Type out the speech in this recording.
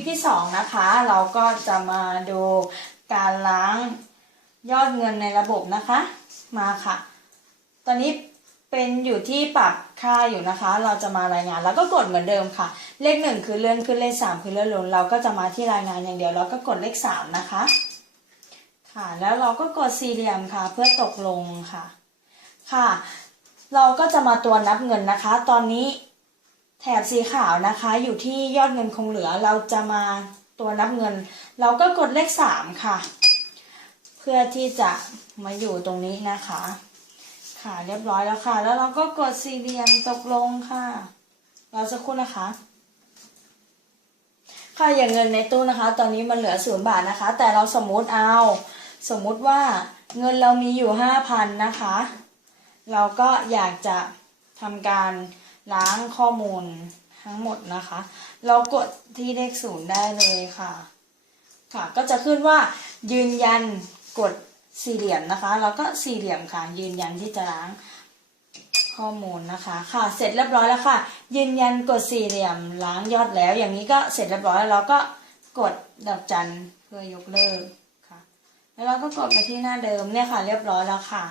ปที่สองนะคะ เราก็จะมาดูการล้างยอดเงินในระบบนะคะ มาค่ะ ตอนนี้เป็นอยู่ที่ปรับค่าอยู่นะคะ เราจะมารายงานแล้วก็กดเหมือนเดิมค่ะ เลขหนึ่งคือเลื่อนขึ้นเลขสามคือเลื่อนลงเราก็จะมาที่รายงานอย่างเดียวแล้วก็กดเลขสามนะคะ ค่ะ แล้วเราก็กดสี่เหลี่ยมค่ะ เพื่อตกลงค่ะ ค่ะ เราก็จะมาตัวนับเงินนะคะ ตอนนี้ แถบสีขาวนะคะอยู่ที่ยอดเงินคงเหลือเราจะมาตัวนับเงิน เราก็กดเลขสามค่ะ เพื่อที่จะมาอยู่ตรงนี้นะคะ ค่ะเรียบร้อยแล้วค่ะ แล้วเราก็กดสี่เหลี่ยมตกลงค่ะ เราจะคู่นะคะ ค่ะอย่างเงินในตู้นะคะ ตอนนี้มันเหลือศูนย์บาทนะคะ แต่เราสมมุติเอาสมมุติว่าเงินเรามีอยู่ห้าพันนะคะ เราก็อยากจะทำการ ล้างข้อมูลทั้งหมดนะคะ เรากดที่เลขศูนย์ได้เลยค่ะค่ะ ก็จะขึ้นว่ายืนยันกดสี่เหลี่ยมนะคะ แล้วก็สี่เหลี่ยมค่ะยืนยันที่จะล้างข้อมูลนะคะ ค่ะ เสร็จเรียบร้อยแล้วค่ะ ยืนยันกดสี่เหลี่ยมล้างยอดแล้ว อย่างนี้ก็เสร็จเรียบร้อยแล้วเราก็กดดอกจันเพื่อยกเลิกค่ะ แล้วเราก็กดไปที่หน้าเดิมเนี่ยค่ะ เรียบร้อยแล้วค่ะ